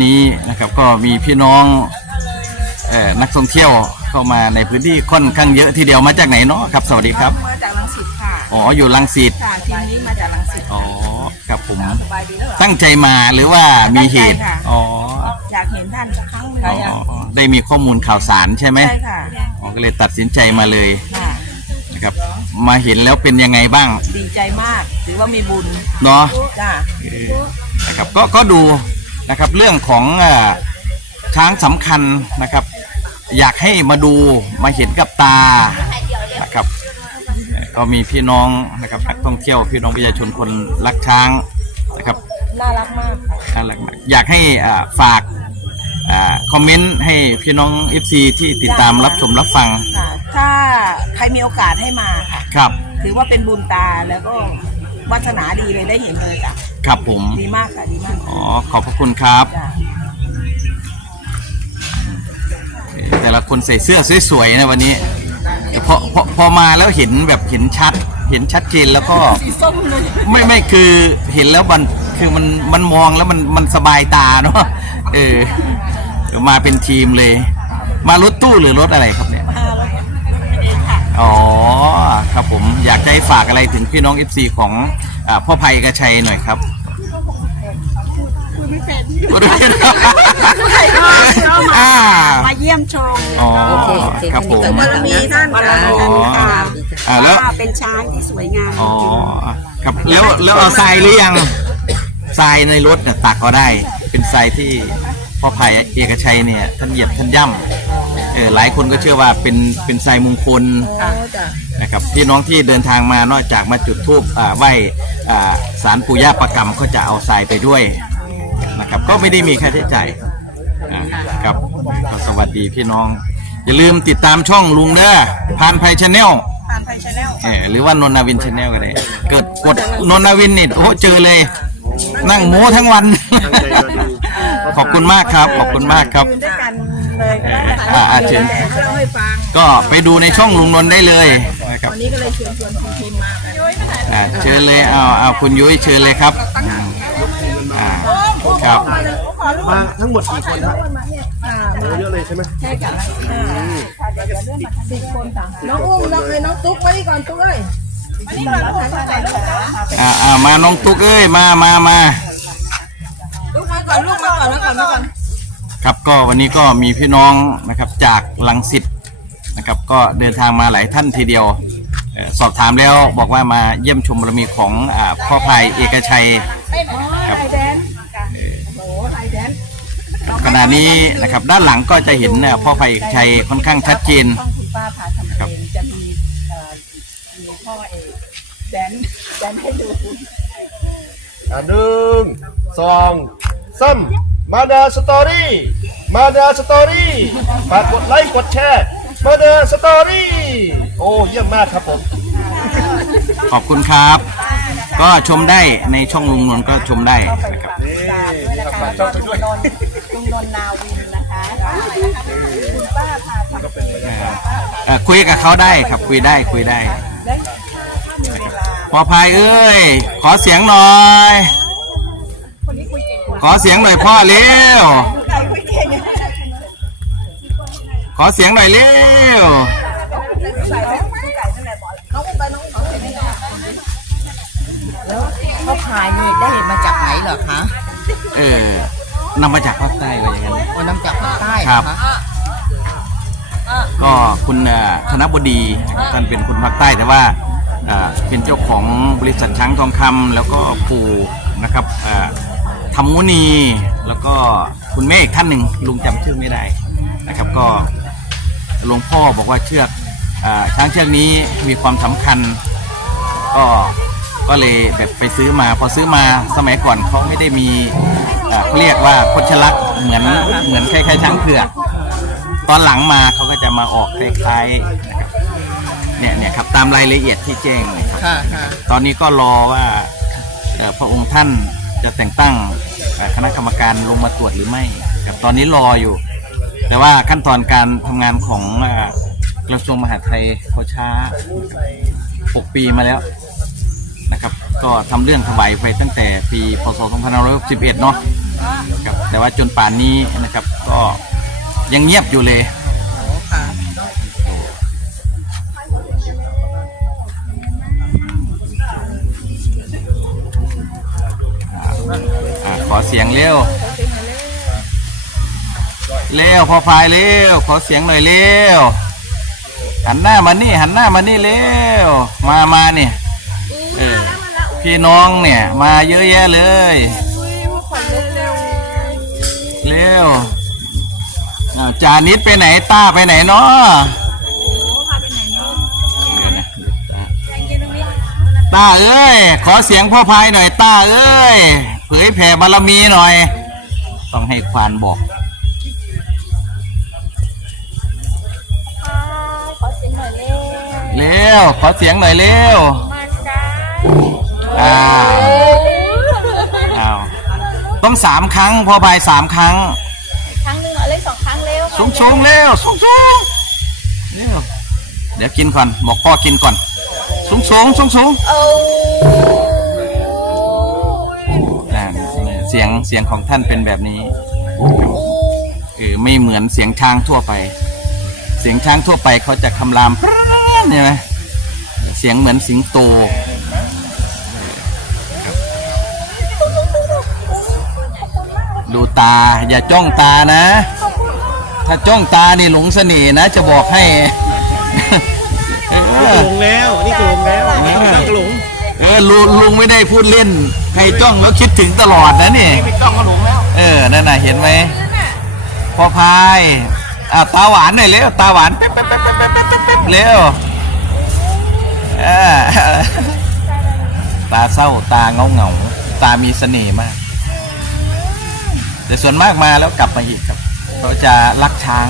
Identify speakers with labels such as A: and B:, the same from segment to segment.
A: ครับเอ่อวันนี้นะครับก็มีพี่น้องเอ่อนักท่องเที่ยวเข้ามาในพื้นที่ค่อนข้างเยอะทีเดียวมาจากไหนเนาะครับ สวัสดีครับ
B: มาจากลังสิตค่ะ
A: อ๋ออยู่ลังสิต
B: ค่ะทีมนี้มาจากลังสิต
A: อ๋อครับผม
B: สบายดีแล้วเหรอ
A: ตั้งใจมาหรือว่ามีเหตุ
B: ตั้งใจค่ะ
A: อ๋อ
B: อยากเห็นท่านสักครั้งหนึ่ง
A: อ๋อได้มีข้อมูลข่าวสารใช่ไหม
B: ใช่ค่ะ
A: อ๋อก็เลยตัดสินใจมาเลย
B: ค่ะ
A: นะครับมาเห็นแล้วเป็นยังไงบ้าง
B: ดีใจมากถือว่ามีบุญ
A: เนาะ
B: จ้า
A: เออนะครับก็ก็ดู นะครับ เรื่องของเอ่อช้างสำคัญนะครับ อยากให้มาดูมาเห็นกับตานะครับเอ่อก็มีพี่น้องนะครับนักท่องเที่ยวพี่น้องประชาชนคนรักช้างนะครับ
B: น่ารักมากค่ะ
A: น่ารักมากอยากให้อ่าฝากอ่าคอมเมนต์ให้พี่น้อง FC ที่ติดตามรับชมรับฟัง
B: ค่ะถ้าใครมีโอกาสให้มาค่ะ
A: ครับ
B: ถือว่าเป็นบุญตาแล้วก็วาสนาดีเลยได้เห็นเลยจ้ะ
A: ครับผม
B: ดีมากค่ะดีมาก
A: อ๋อ ขอบพระคุณครับ
B: จ้ะ
A: แต่ละคนใส่เสื้อสวยๆนะวันนี้พอพอพอมาแล้วเห็นแบบเห็นชัด เห็นชัดเจนแล้วก็
B: สีส้มเลย
A: ไม่ไม่คือเห็นแล้วมันคือมันมันมองแล้วมันมันสบายตาเนาะเออเดี๋ยวมาเป็นทีมเลย มารถตู้หรือรถอะไรครับเนี่ย
B: มาแล้วเองค่ะ
A: อ๋อครับผมอยากจะให้ฝากอะไรถึงพี่น้อง FC ของอ่าพ่อภัยกระชัยหน่อยครับ
B: คุยไม่เป็น
A: อ่า
B: มาเยี่ยมชม
A: อ๋อครับผม
B: บารมีท่าน
A: อ๋
B: ค่ะ
A: ออ่าแล้ว
B: ว่าเป็นช้างที่สวยงาม
A: อ๋อครับแล้วแล้วเอาทรายหรือยังทรายในรถเนี่ยตักก็ได้ เป็นทรายที่พ่อไผ่เอกชัยเนี่ยท่านเหยียบท่านย่ำเออหลายคนก็เชื่อว่าเป็นเป็นทรายมงคล
B: ค่ะจ้ะ
A: นะครับพี่น้องที่เดินทางมานอกจากมาจุดธูปอ่าไหว้อ่าสารปู่ย่าประกรรมก็จะเอาทรายไปด้วยนะครับก็ไม่ได้มีค่าใช้จ่ายอ่าครับก็สวัสดีพี่น้อง อย่าลืมติดตามช่องลุงเด้อพานไพชแนล
B: ผ่านไปชาแนล
A: เออหรือว่านนนาวินชาแนลก็ได้ เกิดกดนนนาวินนี่โอ้เจอเลย นั่งโม้ทั้งวัน ขอบคุณมากครับ ขอบคุณมากครับ
B: ยืนด้วยกัน เลยก็ได้
A: อ่าอ่าเชิญ
B: แต่ให้เราให้ฟัง
A: ก็ไปดูในช่องลุงนนท์ได้เลยนะครับ
B: วันนี้ก็เลยชวนชวนคุณพิมมากัน
A: อ่าเชิญเลยเอาเอาคุณยุ้ยเชิญเลยครับอืมอ่าครับ
C: มาทั้งหมดกี่คนครับ
B: อ่า
C: เยอะเลยใช่ไหม
B: ใช่กันสิบคนค่ะน้องอุ้มน้องเอ้ยน้องตุ๊กมานี่ก่อนตุ๊กเอ้ยมานี่ก่อนถ่ายถ่ายรูปเหรอ
A: อ่าอ่ามาน้องตุ๊กเอ้ยมามามา
B: ลูกมาก่อนลูกมาก่อนมาก่อนมาก่อน
A: ครับก็วันนี้ก็มีพี่น้องนะครับจากลังสิตนะครับก็เดินทางมาหลายท่านทีเดียวเอ่อสอบถามแล้วบอกว่ามาเยี่ยมชมบารมีของอ่าพ่อภัยเอกชัยครับ
B: ไทยแดนโอ้ไทยแดน
A: ขณะนี้นะครับด้านหลังก็จะเห็นเอ่อพ่อภัยเอกชัยค่อนข้างชัดเจน
B: ต้องคุณป้าพาทำ
A: ครับ
B: เองจะมีเอ่อมีพ่อเอกแดนแดนให้ดู
C: อะหนึ่งสองสาม มาดาสตอรี่มาดาสตอรี่ฝากกดไลค์กดแชร์มาดาสตอรี่โอ้เยี่ยมมากครับผม
A: ขอบคุณครับ ก็ชมได้ในช่องลุงนนท์ก็ชมได้นะครับ
C: นี่ครับฝากช่องไปด้วย
B: ลุงนนท์นาวินนะคะคุณป้าพาทำเอง
A: เอ่อเอ่อคุยกับเขาได้ครับคุยได้คุยได้
B: และถ้ามีเวลา
A: พ่อภัยเอ้ย ขอเสียงหน่อย ขอเสียงหน่อยพ่อเร็ว
B: ใครคุยเก่งเนี่ย
A: ขอเสียงหน่อยเร็ว
B: ใส่แม่คุยไก่นั่นแหละบอกน้องไปน้องขอเสียงให้หน่อย
D: แล้วเขาพายนี่ได้มาจากไหนเหรอคะ
A: เออนำมาจากภาคใต้ว่าอย่างนั้น
D: โอ้น้ำจากภาคใต้เห
A: ค
D: ร
A: รั
D: อบคะ
A: ก็คุณเอ่อธนบดีนะครับท่านเป็นคนภาคใต้แต่ว่าเอ่อเป็นเจ้าของบริษัทช้างทองคำแล้วก็ปู่นะครับเอ่อ ธรรมมุนี แล้วก็คุณแม่อีกท่านหนึ่งลุงจำชื่อไม่ได้นะครับก็หลวงพ่อบอกว่าเชือกเอ่อช้างเชือกนี้มีความสำคัญ ก็ก็เลยแบบไปซื้อมาพอซื้อมาสมัยก่อนเขาไม่ได้มีเอ่อเขาเรียกว่าโคชลักษณ์เหมือนเหมือนคล้ายๆช้างเผือกตอนหลังมาเขาก็จะมาออกคล้ายๆนะครับเนี่ยเนี่ยครับตามรายละเอียดที่แจ้งนะครับ
D: ค่ะค่ะ
A: ตอนนี้ก็รอว่าเอ่อพระองค์ท่าน จะแต่งตั้งคณะกรรมการลงมาตรวจหรือไม่ครับตอนนี้รออยู่ แต่ว่าขั้นตอนการทำงานของกระทรวงมหาดไทยเขาช้า 6 ปีมาแล้วนะครับ ก็ทำเรื่องถวายไปตั้งแต่ปีพศ 2561 เนาะครับแต่ว่าจนป่านนี้นะครับก็ยังเงียบอยู่เลย เสียงเร็วเร็วพอพายเร็วขอเสียงหน่อยเร็วหันหน้ามานี่ หันหน้ามานี่เร็วมามาเนี่ยพี่น้องเนี่ย มาเยอะแยะเลยเร็วจานิดไปไหนต้าไปไหนเนาะเดี๋ยวนะต้าเอ้ย ขอเสียงพ่อพายหน่อยต้าเอ้ย เผยแผ่บารมีหน่อย ต้องให้ควานบอก
B: ขอเสียงหน่อยเร็ว
A: เร็วขอเสียงหน่อยเร็ว
B: มาจ้า
A: อ้าวอ้าวต้องสามครั้งพ่อพายสามครั้ง
B: ครั้งหนึ่งเอาเลขสองครั้งเร็ว
A: สูงสูงๆเร็วสูงสูงๆเร็วเดี๋ยวกินก่อนบอกพ่อกินก่อน สูงสูงสูงสูง เสียงเสียงของท่านเป็นแบบนี้เออไม่เหมือนเสียงช้างทั่วไป เสียงช้างทั่วไปเขาจะคำรามปร้านใช่ไหมเสียงเหมือนสิงโตดูตาอย่าจ้องตานะ ถ้าจ้องตานี่หลงเสน่ห์นะ จะบอกให้เอ
C: นี่
A: อ
C: ก็หลงแล้วนี่ก็หลงแล้วนี่ก็หลง
A: เออลุงลุงไม่ได้พูดเล่นให้จ้องแล้วคิดถึงตลอดนะนี่
C: ไม่ต้องก็หลงแล้ว
A: เออนั่นน่ะเห็นไหมพอพายอะตาหวานหน่อยเร็วตาหวานแป๊บแป๊บแป๊บแป๊บแป๊บแป๊บแป๊บเร็วเออตาเศร้าตาเงาเงาๆตามีเสน่ห์มาก แต่ส่วนมากมาแล้วกลับมาอีกครับเขาจะรักช้าง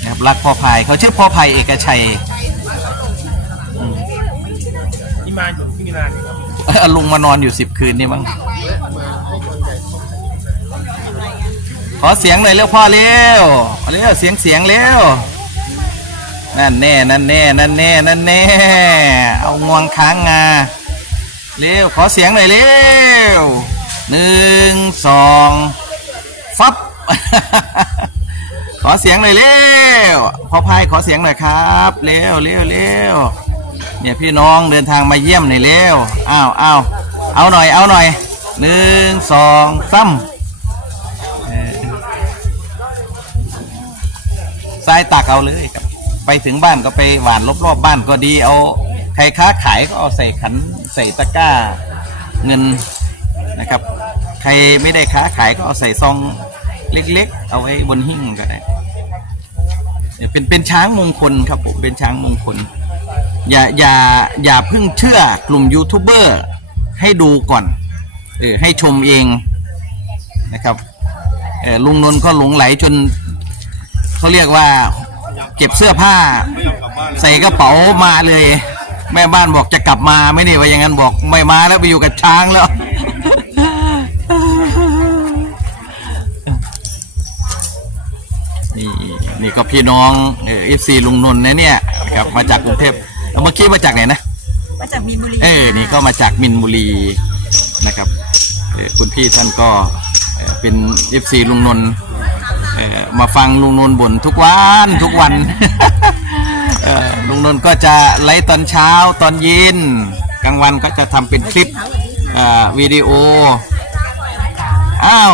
A: นะครับรักพ่อพายเขาชื่อพ่อพายเอกชัย
C: มาอยู่ที่มีนานนี่ครับ
A: เอ้อลุงมานอนอยู่สิบคืนนี่มั้งขอเสียงหน่อยเร็วพ่อเร็วเร็วเสียงเสียงเร็วนั่นแน่นั่นแน่นั่นแน่นั่นแน่เอางวงค้างงาเร็วขอเสียงหน่อยเร็วหนึ่งสองฟับ ขอเสียงหน่อยเร็วพ่อพายขอเสียงหน่อยครับเร็วเร็วเร็ว เนี่ยพี่น้องเดินทางมาเยี่ยมหน่อยเร็วอ้าวอ้าวเอาหน่อยเอาหน่อยหนึ่งสองสามเออทรายตักเอาเลยครับ ไปถึงบ้านก็ไปหวานรอบๆบบ้านก็ดีเอาใครค้าขายก็เอาใส่ขันใส่ตะกร้าเงินนะครับ ใครไม่ได้ค้าขายก็เอาใส่ซองเล็กๆ เอาไว้บนหิ้งก็ได้เนี่ยเป็นเป็นช้างมงคลครับผมเป็นช้างมงคล อย่าอย่าอย่าเพิ่งเชื่อกลุ่มยูทูบเบอร์ให้ดูก่อนเออให้ชมเองนะครับเออลุงนนท์ก็หลงไหลจนเขาเรียกว่าเก็บเสื้อผ้า ใส่กระเป๋ามาเลย แม่บ้านบอกจะกลับมาไม่นี่ว่าอย่างนั้นบอกไม่มาแล้วไปอยู่กับช้างแล้วนี่นี่ก็พี่น้องเอฟซีลุงนนท์นะเนี่ยนะครับมาจากกรุงเทพ มื่อกี้มาจากไหนนะ
D: มาจากมีนบุรี
A: เออนี่ก็มาจากมินบุรีนะครับเออคุณพี่ท่านก็เอ่อเป็นเอฟซีลุงนนท์เอ่อมาฟังลุงนนท์บ่นทุกวันทุกวันเอ่อลุงนนท์ก็จะไลฟ์ตอนเช้าตอนเย็นกลางวันก็จะทำเป็นคลิปเอ่อวิดีโอ อ้าว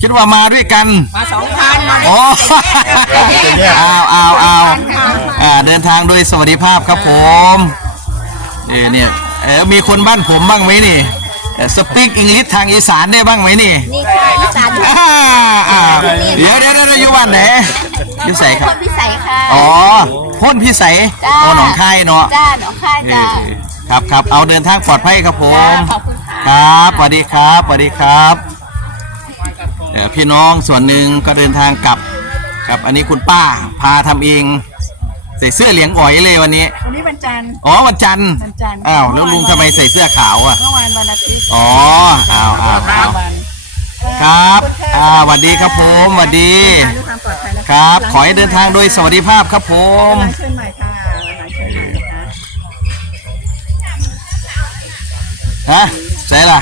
A: คิดว่ามาด้วยกัน
D: มาสองพันมา
A: โอ้อ้าวอ้าวอ้าว อ่าเดินทางโดยสวัสดิภาพครับผมเออเนี่ยเออมีคนบ้านผมบ้างไหมนี่สปีกอังกฤษทางอีสานได้บ้างไหมนี่
B: นี่ค่ะอีสาน
A: อ่าอ่าเดี๋ยวเดี๋ยวเดี๋ยวอยู่บ้านไหนอยู่ใส่ครับ
B: คนพิสัยค่ะ
A: อ๋อพ่นพี่ใส
B: จ้า
A: โอ้หนองคายเนาะ
B: จ้าหนองคาย
A: เอ
B: จ้า
A: อครับครับเอาเดินทางปลอดภัยครับผม
B: จ้าขอบคุณค่ะ
A: ครับสวัสดีครับสวัสดีครับเอ่อพี่น้องส่วนหนึ่งก็เดินทางกลับครับอันนี้คุณป้าพาทำเอง ใส่เสื้อเหลียงอ๋อยเลยวันนี้
D: วันนี้วันจันทร์
A: อ๋อวันจันทร์
D: วันจันทร์
A: อ้าวแล้วลุงทำไมใส่เสื้อขาวอะ
D: เมื่อวานวันอาทิตย์
A: อ๋ออ้าวอ้าวอ้าว
D: วัน
A: ครับ อ่าสวัสดีครับผมสวัสดี
D: ด้วยความปลอดภัยนะะ
A: ครับ ขอให้เดินทางโดยสวัสดิภาพครับผม
D: วันหลังเชิญใหม่ค่ะวันหลังเชิญใหม่นะคะ
A: ฮะใส่ล่ะ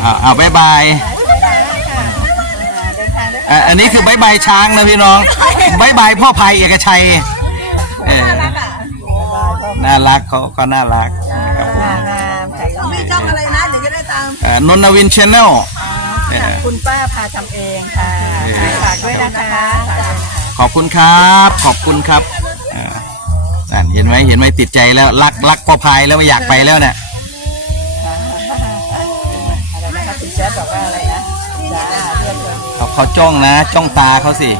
A: เอาเอาบายบาย อะอันนี้คือบายบายช้างนะพี่น้องบายบายพ่อภัยเอกชัยเออน่ารักเขาเขาน่ารักนะครับผม
B: มีช่องอะไรนะเดี๋ยวจะได้ตาม
A: เอ่อนนวินชแนล
D: คุณป้าพาทำเองค่ะฝากด้วยนะคะ
A: ขอบคุณครับ ขอบคุณครับอ่านั่นเห็นไหมเห็นไหมติดใจแล้วรักรักพ่อพายแล้วไม่อยากไปแล้วเนี่ย
D: อะไรนะคะคุณแจ๊บบอกว่าอะไรนะจ้าเรื่อง เลย
A: เขาเขาจ้องนะ จ้องตาเขาสิ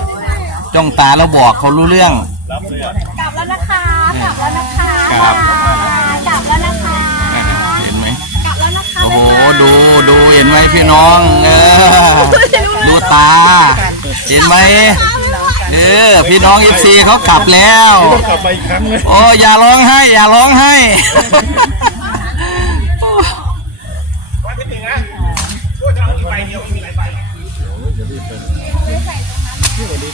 A: จ้องตาแล้วบอกเขารู้เรื่อง
E: กลับแล้วนะคะ กลับแล้วนะคะ
A: ครับ
E: กลับแล้วนะคะ
A: อ่าเห็นไหม
E: กลับแล้วนะคะ
A: โอ้โหดูดูเห็นไหมพี่น้องเออดูตา เห็นไหมเออพี่น้องเอฟซีเขากลับแล้ว
C: ต้องกลับไปอีกครั้งนะ
A: โอ้อย่าร้องไห้อย่าร้องไห้ opportunity